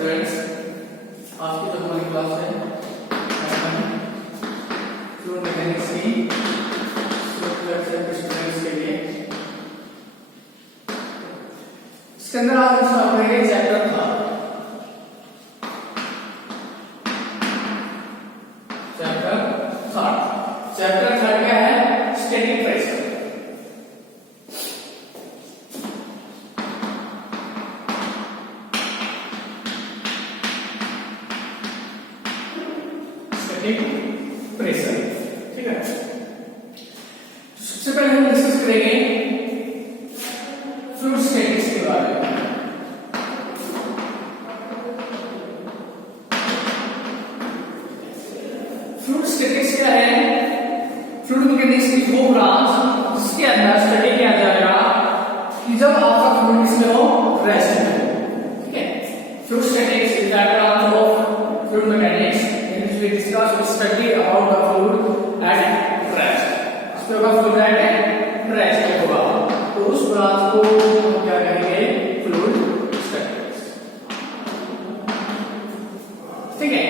Students, आज की जो हमारी क्लास है फ्लूइड मैकेनिक्स की स्टूडेंट्स के लिए, इसके अंदर आज हम स्टार्ट करेंगे चैप्टर था चैप्टर थर्ड क्या है? Static pressure. प्रेशर, ठीक है। सबसे पहले हम डिस्कस करेंगे फ्लूइड स्टैटिक्स के बारे में। फ्लूइड स्टैटिक्स क्या है? फ्लूइड मैकेनिक्स की वो ब्रांच जिसके अंदर स्टडी किया जाएगा कि जब आपका फ्लूइड किसमें हो, रेस्ट में हो, ठीक है। Fluid statics is that branch of fluid mechanics we discuss we study about the fluid at rest। इसमें होगा fluid at rest होगा, तो उस ब्रांच को हम क्या कहेंगे? फ्लूइड स्टैटिक्स, ठीक है।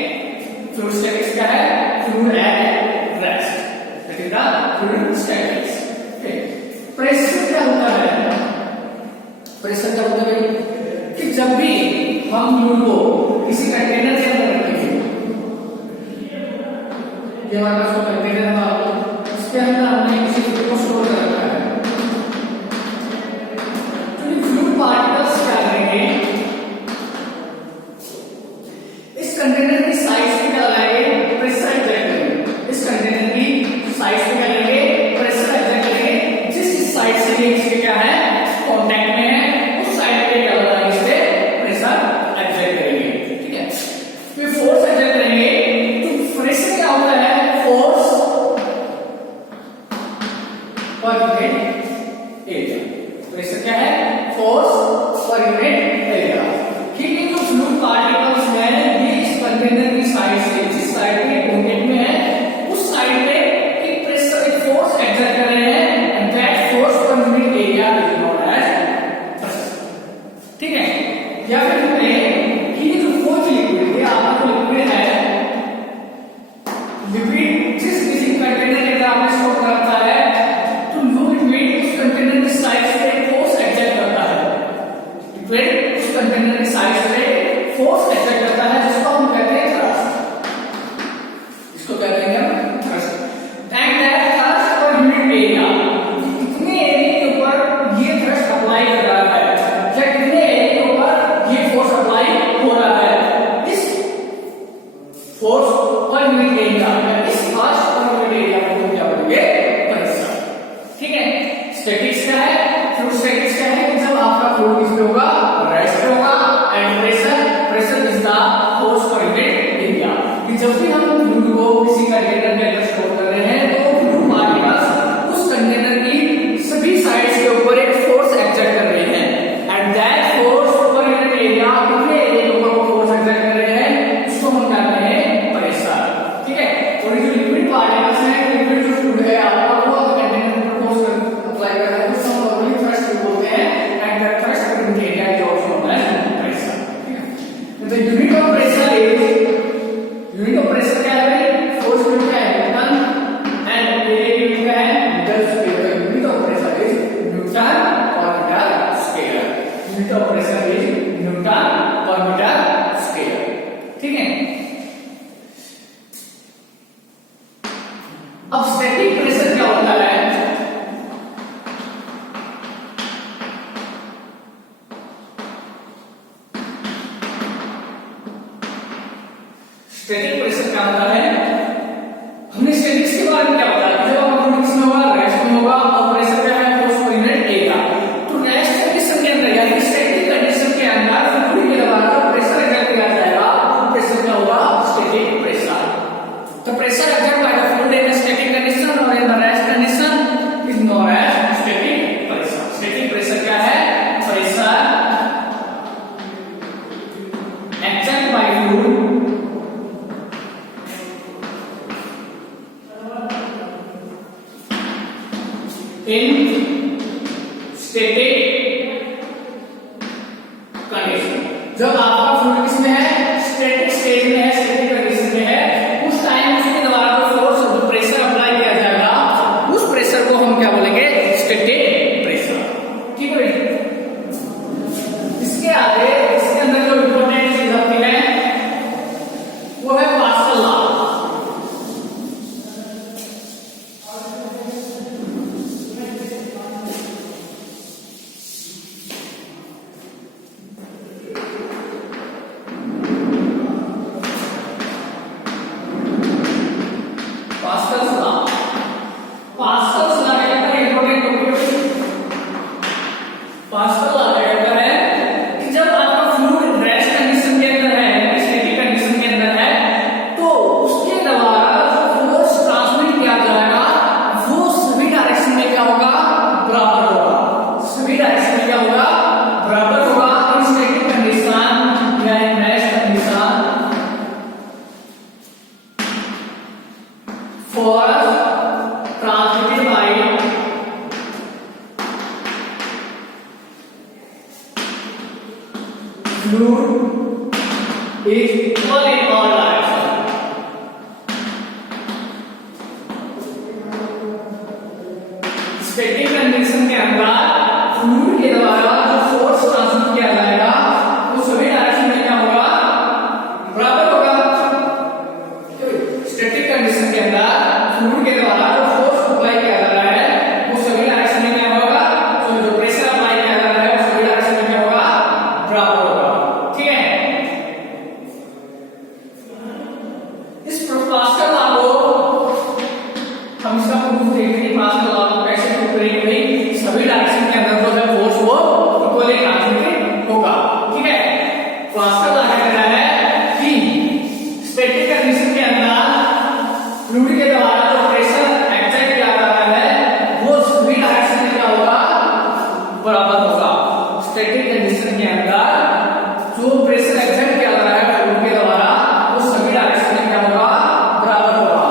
फ्लूइड स्टैटिक्स क्या है? Fluid at rest, that is the fluid statics. Pressure क्या होता है? प्रेशर क्या होता है कि जब भी हम फ्लूइड को किसी कंटेनर के अंदर रखेंगे, ये हमारे पास जो कंटेनर है उसके अंदर हमने किसी फ्लूइड को स्टोर कर रखा है, तो ये फ्लूइड पार्टिकल्स क्या करेंगे? इस कंटेनर की साइज पे क्या लगाएंगे? प्रेशर एग्जर्ट करेंगे। इस कंटेनर की साइज पे क्या करेंगे? प्रेशर एग्जर्ट करेंगे। जिस साइड से ये इसके क्या है कांटेक्ट में है, उस साइड पे क्या लगाएंगे? इस पे प्रेशर एग्जर्ट करेंगे, ठीक है। फिर फोर्स एग्जर्ट करेंगे, तो प्रेशर क्या होता है? Force per unit area. Pressure क्या है? Force per unit area. ठीक है, जो फ्लूइड पार्टिकल्स है ये इस कंटेनर की साइड से जिस साइड पे कांटेक्ट में है उस साइड पे एक प्रेशर एक फोर्स एक्सर्ट कर रहे हैं, and that force per unit area is known as pressure, ठीक है। या फिर कहें कि ये जो कोई लिक्विड है, आपका जो लिक्विड है, लिक्विड जिस किसी कंटेनर के अंदर आपने स्टोर करता है, तो वो लिक्विड उस कंटेनर की साइज से फोर्स एक्सर्ट करता है। लिक्विड उस कंटेनर की साइज से फोर्स एक्सर्ट करता है, जिसको हम कहते हैं थ्रस्ट। इसको कहते हैं हम thrust. And that thrust per unit area, कितने एरिया के ऊपर ये थ्रस्ट अप्लाई कर रहा है या कितने एरिया के ऊपर ये फोर्स अप्लाई हो रहा है, इस फोर्स पर यूनिट एरिया, इस थ्रस्ट पर यूनिट एरिया को क्या बोलेंगे? प्रेशर, ठीक है। स्टैटिक्स क्या है? फ्लूइड स्टैटिक्स क्या है? जब आपका फ्लूइड किसमें होगा? रेस्ट पे होगा, and pressure is the force per unit area. कि जब भी हम फ्लूइड को किसी कंटेनर के अंदर स्टोर कर रहे हैं, तो फ्लूइड पार्टिकल्स उस कंटेनर की सभी साइड्स के ऊपर एक फोर्स एक्सर्ट कर रहे हैं, and that force per unit area, कितने एरिया के ऊपर वो फोर्स एक्सर्ट कर रहे हैं, उसको हम कहते हैं प्रेशर, ठीक है। और ये जो लिक्विड पार्टिकल्स हैं, लिक्विड जो फ्लूइड है आपका वो कंटेनर पर फोर्स अप्लाई कर रहा है, उसको हम नॉर्मली थ्रस्ट बोलते हैं, and that thrust per unit area is also known as pressure, ठीक है। The unit of pressure is, unit of pressure क्या है? फोर्स यूनिट क्या है? न्यूटन, एंड एरिया यूनिट क्या है? Metre square. Unit of pressure is newton और metre square. Unit of pressure is newton और मीटर स्क्वायर, ठीक है। अब स्टैटिक प्रेशर क्या होता है? स्टैटिक प्रेशर क्या होता है? हमने स्टैटिक्स के बारे में क्या बताया? जब आपका फ्लूइड में होगा, रेस्ट में होगा, और प्रेशर क्या है? Force per unit area. तो रेस्ट कंडीशन के अंदर यानी स्टैटिक कंडीशन के अंदर फ्लूइड के द्वारा प्रेशर एक्सर्ट किया जाएगा, तो प्रेशर क्या होगा? Static pressure. तो pressure exert by the fluid in static condition और in the rest condition is known as static pressure. Static pressure क्या है? Pressure exert by fluid in static condition. जब आपका फ्लूइड किसमें है? क्या बोलेंगे, स्टैटिक प्रेशर। ठीक है भाई, इसके आगे इसके अंदर जो इंपॉर्टेंट चीज आती है वो है Pascal law. Fluid is equal in all directions. Static condition के अंदर फ्लूइड के द्वारा जो फोर्स ट्रांसमिट किया जाएगा वो सभी डायरेक्शन में क्या होगा, बराबर होगा। स्टैटिक कंडीशन के अंदर फ्लूइड के द्वारा जो फोर्स अप्लाई किया जा रहा है वो सभी डायरेक्शन में क्या होगा, जो प्रेशर अप्लाई किया जा रहा है वो सभी डायरेक्शन में क्या होगा, बराबर होगा। ठीक है, इस पास्कल लॉ को हम इसका प्रूफ देखेंगे। पास्कल लॉ को कैसे प्रूफ करेंगे भाई, सभी डायरेक्शन के अंदर जो है फोर्स वो इक्वली ट्रांसमिट होगा। ठीक है, पास्कल लॉ कह रहा है कि स्टैटिक कंडीशन के अंदर फ्लूइड के द्वारा जो प्रेशर एक्सर्ट किया जा रहा है वो सभी डायरेक्शन में क्या होगा, बराबर होगा। स्टैटिक कंडीशन के अंदर जो प्रेशर एक्सर्ट किया जा रहा है फ्लूइड के द्वारा वो सभी डायरेक्शन में क्या होगा, बराबर होगा।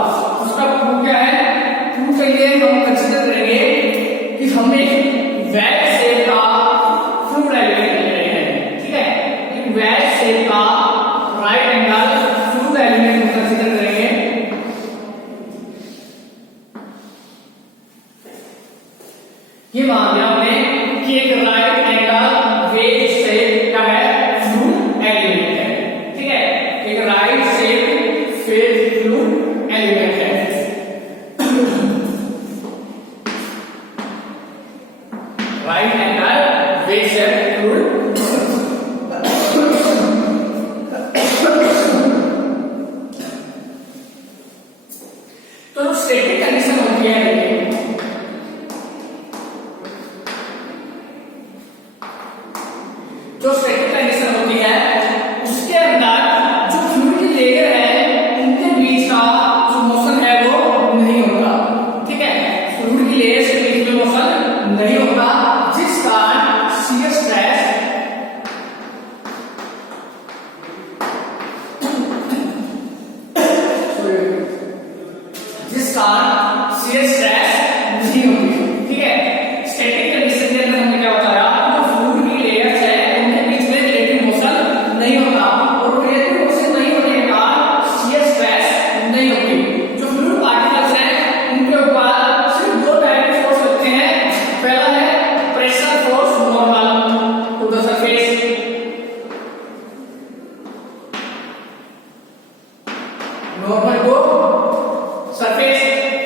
उसका प्रूफ क्या है, प्रूफ के लिए हम कंसीडर करेंगे कि हम एक वैज शेप का फ्लूइड एलिमेंट ले रहे हैं। ठीक है, एक वैज शेप का राइट एंगल फ्लूइड एलिमेंट हम कंसीडर करेंगे। ये मान लिया हमने कि एक राइट एंगल वेज शेप का है फ्लूइड एलिमेंट है। ठीक है, एक right shape phase fluid element है। Right angle wedge shape fluid तो स्टैटिक कंडीशन होती है, जो स्टैटिक कंडीशन होती है उसके अंदर जो फ्लूइड की लेयर है उनके बीच का जो मोशन है वो नहीं होता। ठीक है, फ्लूइड की लेयर के बीच में मोशन नहीं होता, जिस कारण शियर स्ट्रेस नहीं होती। ठीक है, स्टैटिक कंडीशन के अंदर हमने क्या बताया, जो फ्लूइड की लेयर्स है उनके बीच में रिलेटिव मोशन नहीं होता, और रिलेटिव मोशन नहीं होने के कारण शियर स्ट्रेस नहीं होती। जो फ्लूइड पार्टिकल्स हैं उनके ऊपर सिर्फ दो टाइप के फोर्स लगते हैं। पहला है pressure force normal to the surface, normal को surface,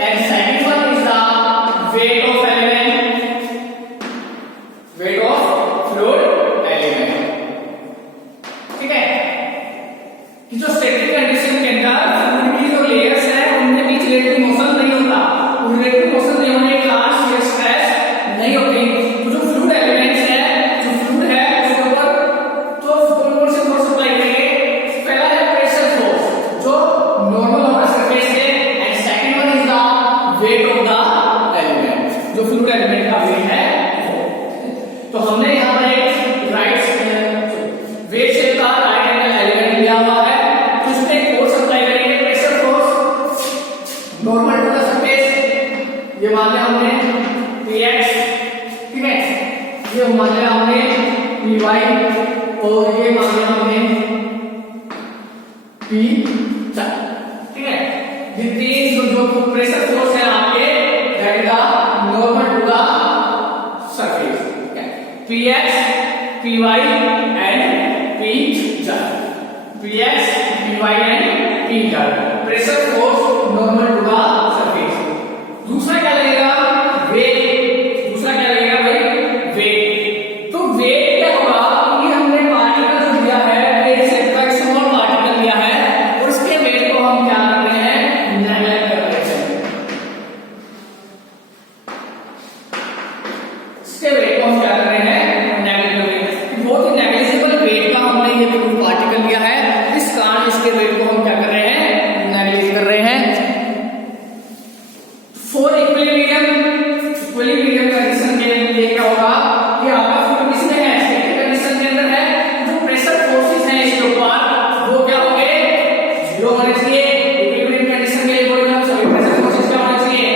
and second one is the weight of element, weight of fluid element। ठीक है, कि जो स्टैटिक कंडीशन के अंदर फ्लूइड की जो लेयर्स है उनके बीच रिलेटिव मोशन नहीं होता, रिलेटिव मोशन नहीं होने के कारण शियर स्ट्रेस नहीं होती। तो जो फ्लूइड एलिमेंट्स है, जो फ्लूइड है उसके ऊपर तो कौन से फोर्स अप्लाई करेंगे, पहला है प्रेशर फोर्स जो नॉर्मल होगा सरफेस से, and second one is the weight of the जो फ्लूइड एलिमेंट का वेट है। तो हमने यहाँ पर एक राइट वेट शेप का राइट एंगल एलिमेंट लिया हुआ है, तो उसमें फोर्स अप्लाई करेंगे, pressure force normal to the surface. ये मान लिया हमने Px, ठीक है, ये मान लिया हमने Py, और ये मान लिया हमने P। ठीक है, ये तीन जो प्रेशर फोर्स है आपके रहेगा normal px py and pz, px py and pz, pressure force normal to the surface. दूसरा क्या लगेगा, वेट। दूसरा क्या लगेगा भाई, वेट। तो वेट क्या होगा, ये हमने पार्टिकल जो दिया है, वेट से एक स्मॉल पार्टिकल दिया है और उसके वेट को हम क्या कर रहे हैं, नेगलेक्ट कर रहे हैं। इसके वेट को हम क्या कर रहे हैं, नेगलेक्ट कर रहे हैं। बहुत ही नेग्लिजिबल वेट का हमने ये पार्टिकल लिया है, इस कारण इसके वेट को हम क्या कर रहे हैं, नेगलेक्ट कर रहे हैं। फॉर इक्विलिब्रियम कंडीशन के लिए क्या होगा कि आपका फ्लूइड किसमें है, स्टैटिक कंडीशन के अंदर है, जो प्रेशर फोर्सेस हैं इसके ऊपर वो क्या होंगे, जीरो होने चाहिए। इक्विलिब्रियम कंडीशन के लिए बोल रहे हैं सभी प्रेशर फोर्सेस क्या होने चाहिए,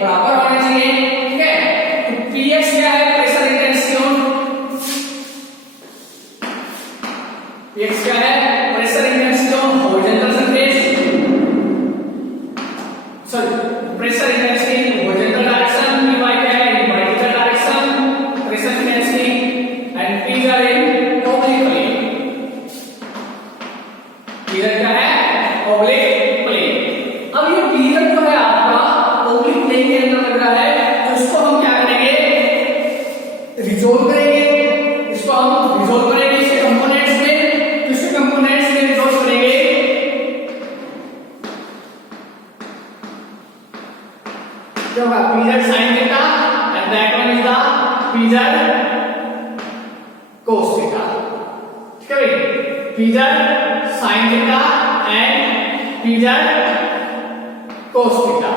बराबर होने चाहिए। ठीक है, तो px क्या है, प्रेशर इंटेंसिटी। px क्या है, pressure intensity on horizontal surface, sorry pressure intensity in horizontal direction, py क्या है, in vertical direction, pressure intensity and pz in oblique plane. pz क्या है, ऑब्लिक प्लेन। अब ये pz जो है आपका ऑब्लिक प्लेन के अंदर लग रहा है, तो इसको हम क्या करेंगे, रिजॉल्व करेंगे। इसको हम रिजॉल्व करेंगे इसके कंपोनेंट्स में, तो इसके कंपोनेंट्स में रिजॉल्व करेंगे। जो है pz sin theta and that one is the pz cos theta. ठीक है भाई, pz sin theta and pz cos theta.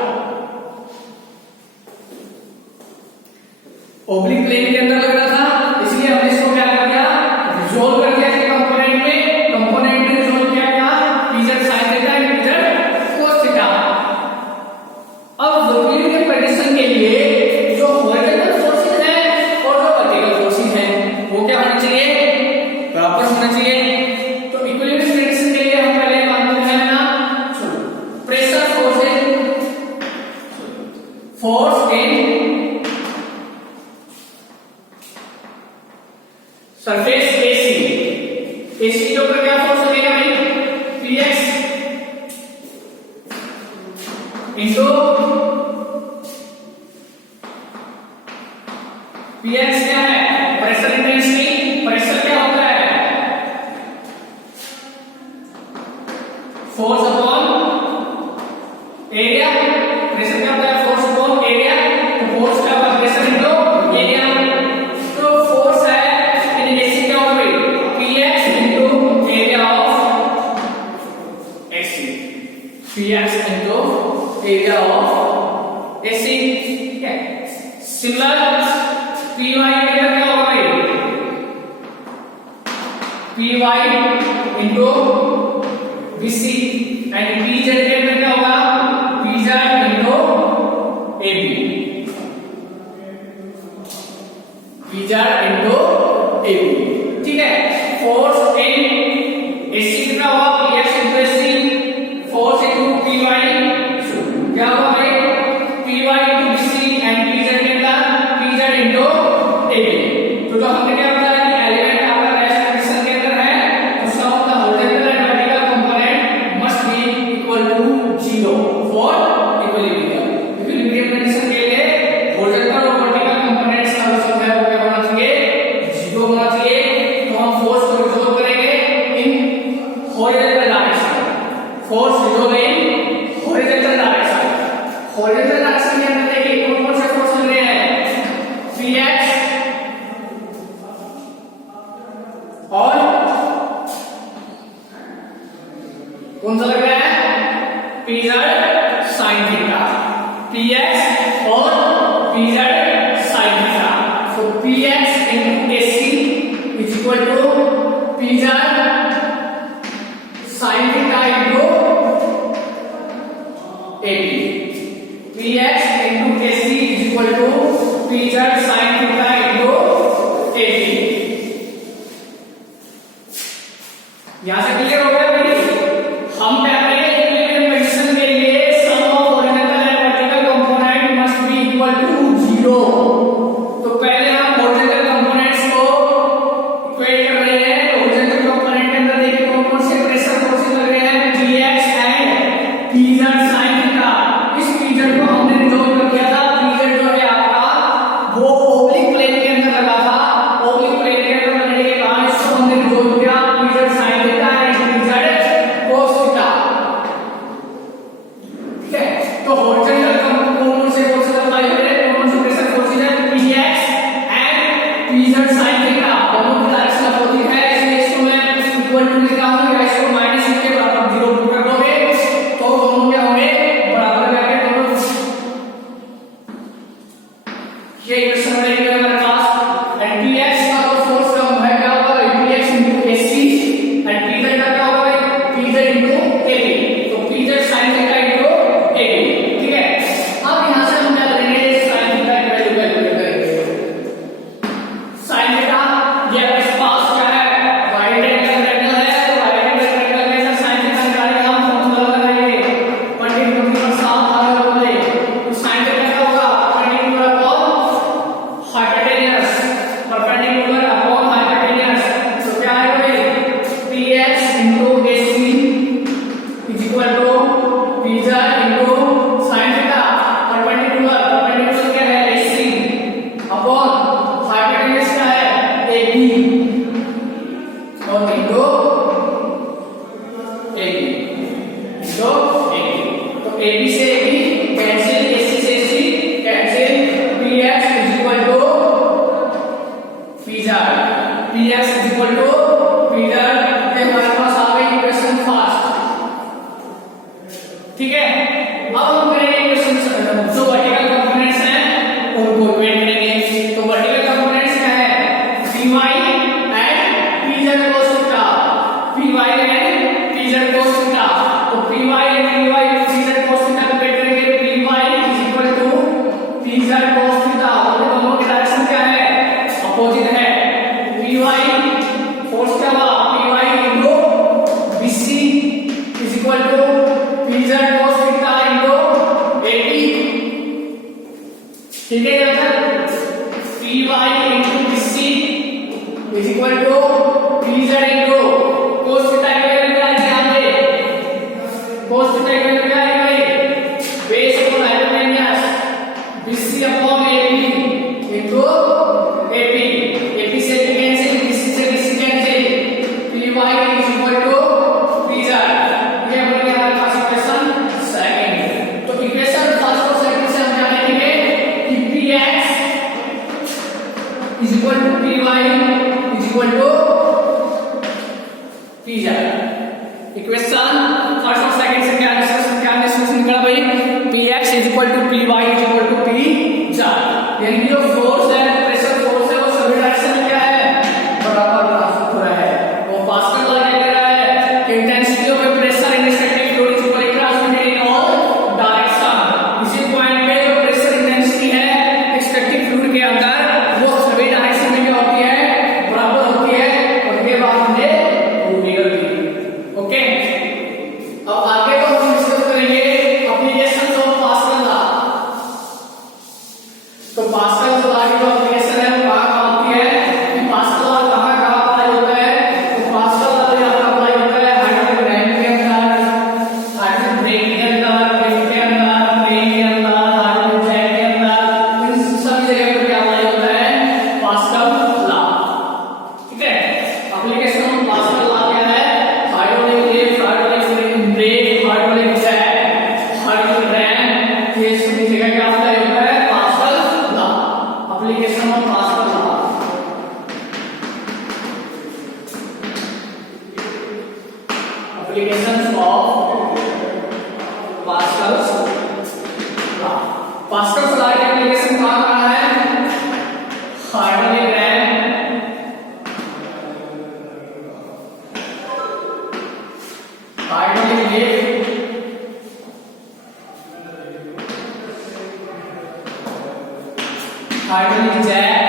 Oblique plane के अंदर लग रहा था, इसलिए हमने इसको क्या कर दिया, रिजॉल्व कर दिया इसके कंपोनेंट में। कंपोनेंट में रिजॉल्व किया क्या, pz sin theta and pz cos theta. अब इक्विलिब्रियम कंडीशन के लिए जो हॉरिजॉन्टल फोर्सेस हैं और जो वर्टिकल फोर्सेस हैं वो क्या होने चाहिए, बराबर होना चाहिए। तो इक्विलिब्रियम कंडीशन के लिए हम पहले मानते हैं ना, चलो pressure force in surface AC के ऊपर क्या फोर्स लगेगा भाई, px इंटू px क्या है, प्रेशर इंटेंसिटी। प्रेशर क्या होता है, फोर्स अपॉन एरिया। प्रेशर क्या होता है, फोर्स अपॉन एरिया। तो फोर्स क्या होगा, प्रेशर इनटू एरिया। तो फोर्स है इन एसी क्या होगा भाई, px into area of AC, px into area of AC. ठीक है, सिमिलर py के अंदर क्या होगा भाई, py into bc and pz के अंदर क्या होगा, pz into ab, pz into ab। ठीक है, फोर्स इन एसी कितना होगा, px into ac, force into py क्या होगा भाई, py into bc and pz के अंदर pz इनटू ab। तो जो हमने क्या बताया कि एलिमेंट आपका रेस्ट कंडीशन के अंदर है, उसका मतलब horizontal and vertical component must be equal to 0 for equilibrium. Equilibrium condition के लिए हॉरिजॉन्टल और वर्टिकल कंपोनेंट्स का जो है वो क्या होना चाहिए, 0 होना चाहिए। तो हम फोर्स को रिजॉल्व करेंगे इन horizontal direction, force resolve in horizontal direction. Horizontal direction के अंदर देखिए कौन कौन से फोर्स लग रहे हैं, px और कौन सा लग रहा है, pz sin थीटा, px और pz sin थीटा। तो px into ac is equal to pz sin theta into ab, px into ac is equal to pz sin theta into ab। यहां से क्लियर हो गया भाई। हम क्या करेंगे, इक्विलिब्रियम कंडीशन के लिए sum of horizontal and vertical component must be equal to 0। तो पहले हम हॉरिजॉन्टल कंपोनेंट्स को अपोजिट है। पी वाई फोर्स क्या हुआ, P Y into B C is equal to P Z cos theta into AP. ठीक है यार, P Y into B C is equal to P Z into cos theta की value क्या है यहाँ पे, कोस थीटा की वैल्यू क्या है भाई, base upon hypotenuse B C upon AP into AP. AP से एपी कैंसिल, बीसी से BC cancel, P Y is equal to P Z. ये बन गया हमारे पास इक्वेशन सेकंड। तो इक्वेशन फर्स्ट और सेकंड से हम जानेंगे कि P X is equal to P Y is equal to P Z. Equation first और सेकंड से क्या डिस्कशन निकला भाई, P X is equal to P Y is equal to P Z. यानी कि जो फोर्स है, प्रेशर फोर्स है, वो सभी डायरेक्शन में क्या है, बराबर ट्रांसफर हो रहा है। वो पास्कल लॉ क्या कह रहा है, intensity of a pressure in static fluid is equal to transmitted in all direction. इसी पॉइंट पे जो प्रेशर इंटेंसिटी है स्टैटिक फ्लूइड के अंदर वो सभी डायरेक्शन में क्या होती है, बराबर होती है। और ये बात हमने प्रूव कर दी। ओके, अब आगे को हम डिस्कस करेंगे एप्लीकेशंस ऑफ पास्कल लॉ। तो पास्कल लॉ की जो एप्लीकेशन है वो कहाँ होती है, कि पास्कल लॉ कहाँ अप्लाई होता है। तो पास्कल लॉ यहाँ अप्लाई होता है हाइड्रोलिक रैम के अंदर, हाइड्रोलिक ब्रेक के अंदर, लिफ्ट के अंदर, ट्रेन के अंदर, हाइड्रोलिक जैक के अंदर, इन सभी जगह पर क्या अप्लाई होता है, पास्कल लॉ। ठीक है, एप्लीकेशन ऑफ पास्कल लॉ क्या है, hydraulic lift, hydraulic brake, hydraulic jack, hydraulic ram, ये सभी जगह क्या अप्लाई होता है, Pascal law. Application of Pascal law, applications of Pascal law. Pascal law की एप्लीकेशन कहाँ है, hydraulic ram, hydraulic lift, hydraulic jack,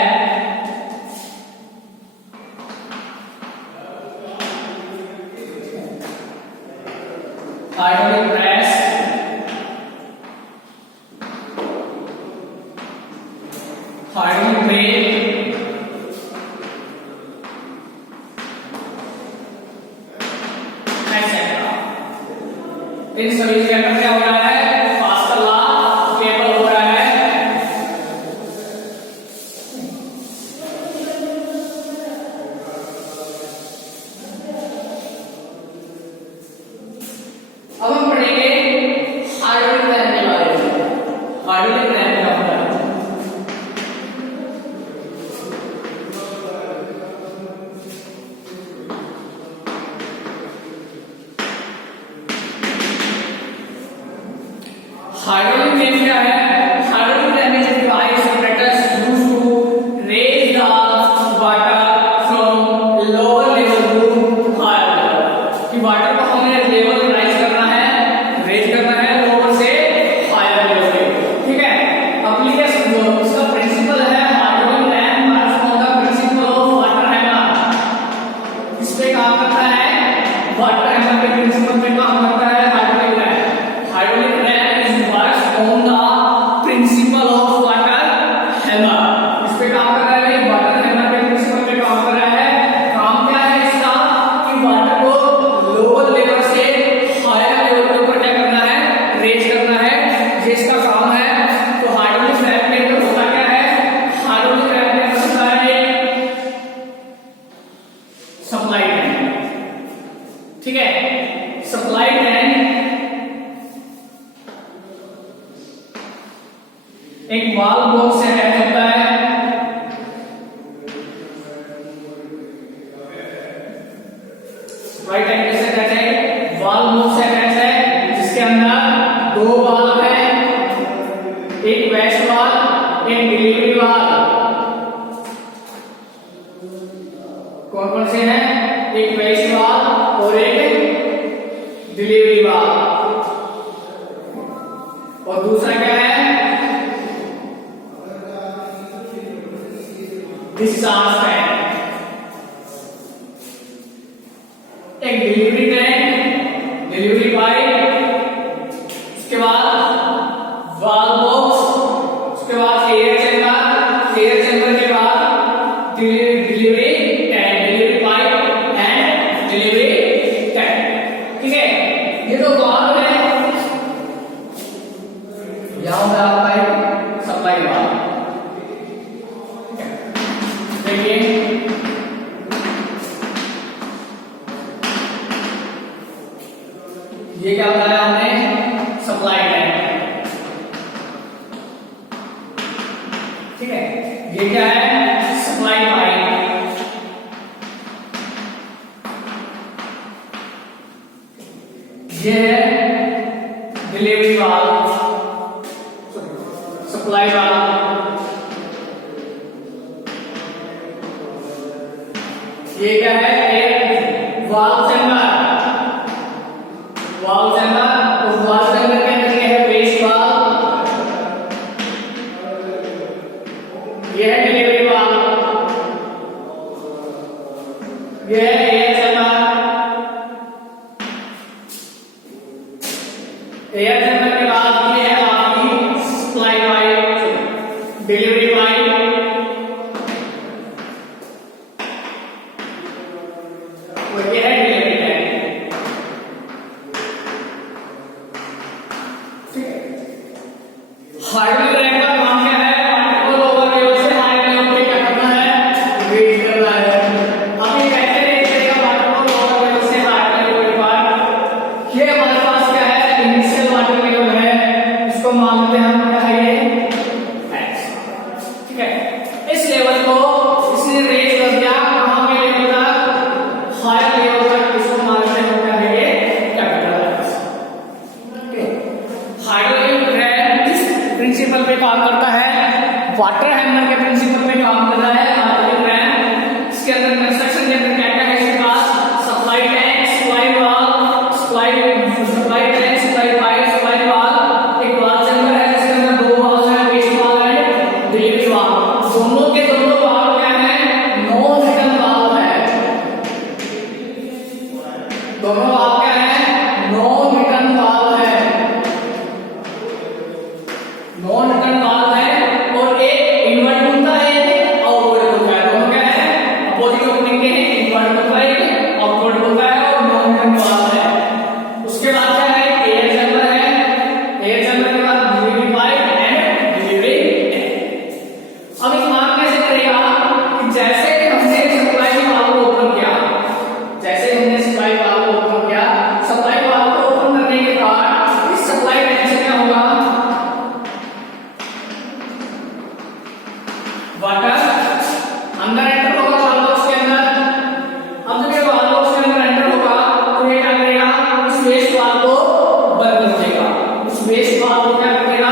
hydraulic press, hydraulic brake, etcetera. इन सभी जगह पर क्या हो रहा है, पास्कल लॉ अप्लीकेबल हो रहा है। अब हम पढ़ेंगे हाइड्रोलिक रैम के बारे में। हाइड्रोलिक रैम क्या होता है, हाइड्रोलिक रैम क्या है, hydraulic RAM is a device apparatus used to raise the water from lower level to higher level। कि वाटर को हमने लेवल राइज करना है, रेज करना है लोअर से हायर लेवल पे। ठीक है, एप्लीकेशन जो इसका प्रिंसिपल है hydraulic RAM works on the principle of water hammer. इस पे काम करता है, वाटर हैमर के प्रिंसिपल पे काम करता है hydraulic ram. Hydraulic RAM is works on the principle of water hammer. इस पे काम कर रहा है, वाटर हैमर के प्रिंसिपल पे काम कर रहा है। काम क्या है इसका, कि वाटर को लोअर लेवल से हायर लेवल के ऊपर क्या करना है, रेज करना है, ये इसका काम है। तो हाइड्रोलिक रैम के अंदर होता क्या है, हाइड्रोलिक रैम के अंदर होता है सप्लाई टैंक। ठीक है, सप्लाई टैंक एक वाल्व बॉक्स से अटैच होता है। डिस्चार्ज टैंक, एक डिलीवरी टैंक, डिलीवरी पाइप, उसके बाद वाल्व बॉक्स, उसके बाद एयर चैम्बर, एयर चैम्बर के बाद delivery tank, delivery pipe and delivery tank. ठीक है, ये तो वाल्व है, यहां होता है आपका सप्लाई वाल्व। देखिए ये क्या बताया हमने, सप्लाई टैंक। ठीक है, ये क्या है, सप्लाई पाइप। ये है डिलीवरी वाल्व, सप्लाई वाल्व। ये क्या है, air valve chamber, valve chamber, उस वाल्व चैम्बर के अंदर ये है वेस्ट वाल्व, ये है डिलीवरी वाल्व, ये है एयर चैम्बर। एयर चैम्बर के बाद ये है आपकी सप्लाई पाइप, डिलीवरी पाइप, और ये है डिलीवरी टैंक। ठीक है, हार्डवेयर रैक का काम क्या है, पार्टिकल ओवर लेवल से हाई लेवल पे क्या करना है, रीड करना है। अब ये कैसे रीड करेगा पार्टिकल ओवर लेवल से हाई लेवल पर, ये हमारे पास क्या है, इनिशियल वाटर लेवल है, इसको मानते हैं हम क्या है, ये x। ठीक है, इस लेवल को इसने रेज कर दिया कहां पे, लेवल तक, हायर लेवल तक, इसको मानते हैं क्या है, ये कैपिटल एक्स। हाइड्रोलिक रैम किस प्रिंसिपल पे काम करता है, वाटर हैमर के प्रिंसिपल पे काम कर रहा है हाइड्रोलिक रैम। इसके अंदर कंस्ट्रक्शन के अंदर क्या क्या है, इसके पास supply tank, supply valve, supply tank, supply pipe, supply valve, एक वाल्व चैम्बर है जिसके अंदर दो वाल्व है, वेस्ट वाल्व है, डिलीवरी वाल्व। दोनों के दोनों वाल्व क्या है, नॉन रिटर्न वाल्व है, दोनों वाल्व क्या है, नॉन रिटर्न वाल्व है, नॉन रिटर्न वाल्व है। और एक इनवर्ट होता है, एक आउटवर्ड होता है, दोनों क्या है, अपोजिट ओपनिंग के हैं, इनवर्ट होता है, आउटवर्ड होता है और नॉन रिटर्न वाल्व है। उसके बाद क्या है, एयर चैम्बर है, एयर चैम्बर के बाद delivery pipe and delivery tank. अब ये काम कैसे करेगा, कि जैसे हमने सप्लाई वाल्व को ओपन किया, जैसे हमने सप्लाई वाल्व को ओपन किया, सप्लाई वाल्व को ओपन करने के बाद इस सप्लाई टैंक से क्या होगा, वाटर अंदर एंटर होगा वाल्व बॉक्स के अंदर। अब जब ये वाल्व बॉक्स के अंदर एंटर होगा तो ये क्या करेगा, उस वेस्ट वाल्व को बंद कर देगा, उस वेस्ट वाल्व को क्या करेगा,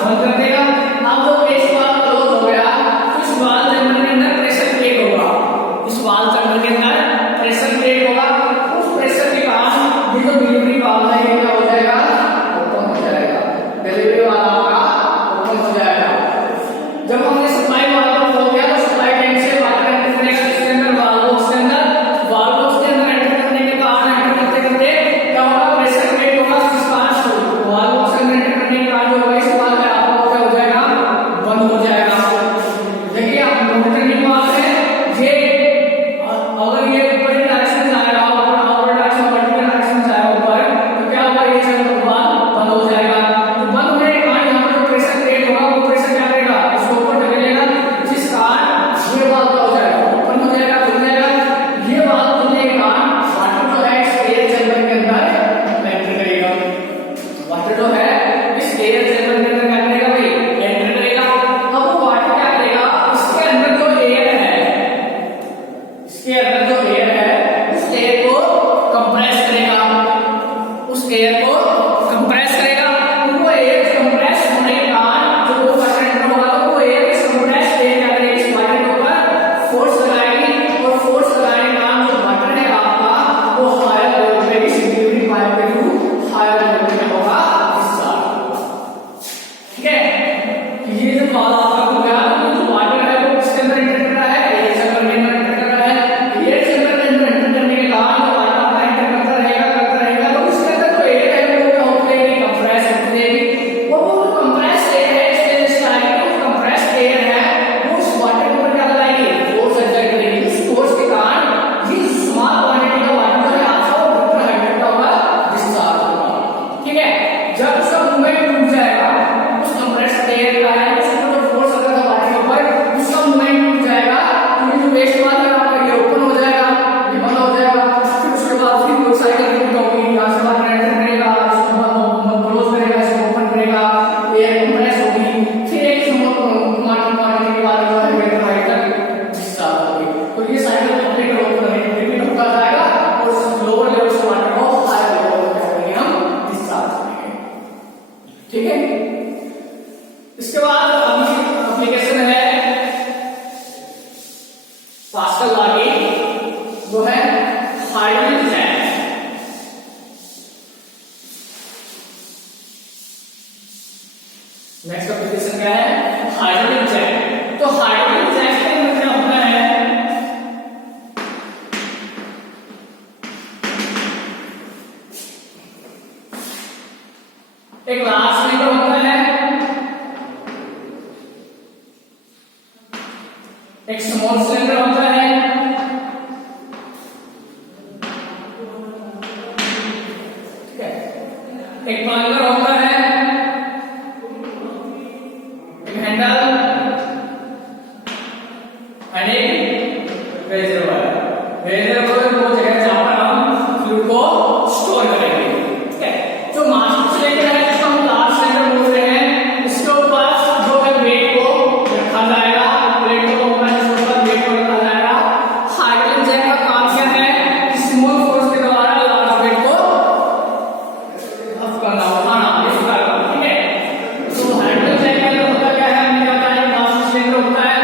बंद कर देगा। अब जो वेस्ट वाल्व क्लोज हो गया, उस वाल्व चैम्बर के अंदर प्रेशर क्रिएट होगा, इस वाल्व चैम्बर के अंदर प्रेशर क्रिएट होगा। उस प्रेशर के कारण ये जो डिलीवरी वाल्व है ये क्या हो जाएगा, ओपन हो जाएगा, डिलीवरी वाल्व का ओपन हो जाएगा। जब हमने सप्लाई वाल्व को खोल दिया तो सप्लाई टैंक से वाटर एंटर करेगा इसके अंदर, वाल्व बॉक्स के अंदर, वाल्व बॉक्स के अंदर एंटर करने के बाद एंटर करते करते क्या होगा, प्रेशर क्रिएट होगा, इस कारण वाल्व बॉक्स के अंदर एंटर करने के बाद जो होगा, इस वाल्व का आपको क्या हो जाएगा, बंद हो जाएगा। देखिए आप मोटर नहीं वाल्व है, ये अगर पास्कल लॉ की वो है हाइड्रोलिक जैक। नेक्स्ट एप्लीकेशन क्या है? Hydraulic jack. तो हाइड्रोलिक जैक के अंदर क्या होता है? एक लार्ज सिलेंडर होता है, एक स्मॉल सिलेंडर होता है, ठीक है, एक प्लंगर होता है, एक हैंडल एंड एक रेजर्वायर। रेजर्वायर वो जगह है जहां पर हम फ्लूइड को स्टोर करेंगे, ठीक है। जो मास्टर सिलेंडर है जिसको हम लार्ज सिलेंडर बोल रहे हैं, इसके ऊपर जो है वेट को रखा जाएगा, वेट को ऊपर इसके ऊपर वेट को रखा जाएगा। हाइड्रोलिक जैक का काम क्या है? स्मॉल फोर्स के द्वारा लार्ज वेट को उठाना, लिफ्ट करना, ठीक है। तो हाइड्रोलिक जैक का होता क्या है? हमने बताया कि मास्टर सिलेंडर होता है,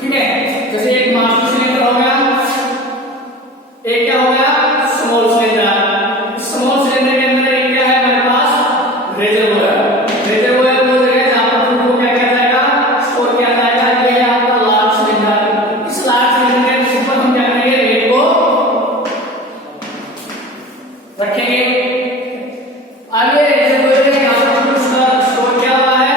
ठीक है। जैसे एक मास्टर सिलेंडर हो गया, एक क्या हो गया? Small cylinder. स्मॉल सिलेंडर के अंदर एक क्या है हमारे पास? रेजर्वायर। रेजर्वायर वो जगह है जहां पर फ्लूइड को क्या किया जाएगा? स्टोर किया जाएगा। ये है आपका लार्ज सिलेंडर। इस लार्ज सिलेंडर के ऊपर हम क्या करेंगे? वेट को रखेंगे। आगे रेजर्वायर में यहाँ पर फ्लूइड स्टोर किया हुआ है,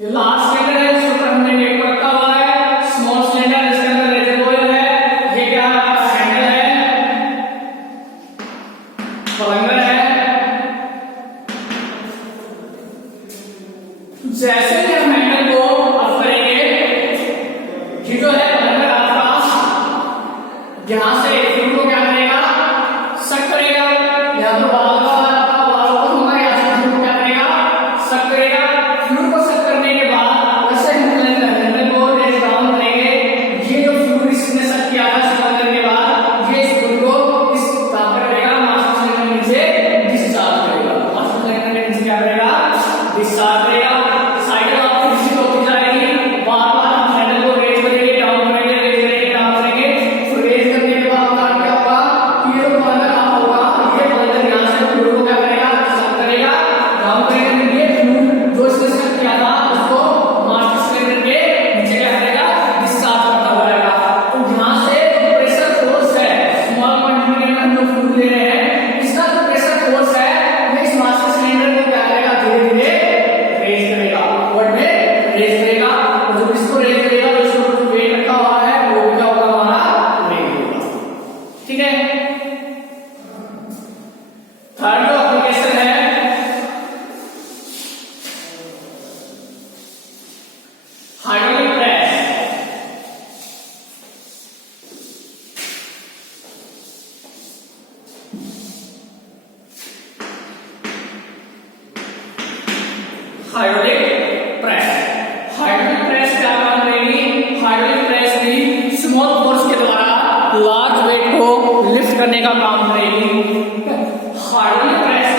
ये लार्ज सिलेंडर है जिसके ऊपर हमने वेट को रखा हुआ है। स्मॉल सिलेंडर जिसके अंदर रेजर्वायर है, ये क्या है? हैंडल है, प्लंगर है। जैसे ही हम हैंडल को ऑफ करेंगे, ये जो है प्लंगर आपका यहां से फ्लूइड को क्या करेगा? सक करेगा। यहां पर वाल्व होगा, यहां से फ्लूइड को क्या करेगा? सक करेगा। फ्लूइड को सक करने के बाद वैसे हैंडल को रेज डाउन करेंगे। ये जो फ्लूइड इसने सक किया था सक करने के बाद, ये फ्लूइड को इस कहां पर करेगा? मास्टर सिलेंडर के नीचे डिस्चार्ज करेगा। मास्टर सिलेंडर के नीचे क्या करेगा? डिस्चार्ज करेगा। साइकिल आपकी विजिट होती जाएगी, बार-बार हम हैंडल को रेज करेंगे, डाउन करेंगे, रेज करेंगे, डाउन करेंगे। फिर रेज करने के बाद क्या होगा? ये जो प्लंगर आप होगा, ये प्लंगर यहां से फ्लूइड को क्या करेगा? सक करेगा, डाउन करेगा। ये फ्लूइड जो इसने सक किया था उसको मास्टर सिलेंडर के नीचे क्या करेगा? डिस्चार्ज करता हुआ रहेगा। तो यहां से जो प्रेशर फोर्स है, स्मॉल क्वांटिटी में हम जो फ्लूइड ले रहे हैं, इसका जो प्रेशर फोर्स है वो इस मास्टर सिलेंडर को क्या करेगा? धीरे-धीरे रेज करेगा, अपवर्ड में रेज करेगा। और जब इसको रेज करेगा तो इसको जो वेट रखा हुआ है वो क्या होगा? हमारा रेज होगा, ठीक है। थर्ड जो एप्लीकेशन है hydraulic press. Hydraulic press. Hydraulic press क्या काम करेगी? हाइड्रोलिक प्रेस भी स्मॉल फोर्स के द्वारा लार्ज वेट को लिफ्ट करने का काम करेगी। Hydraulic press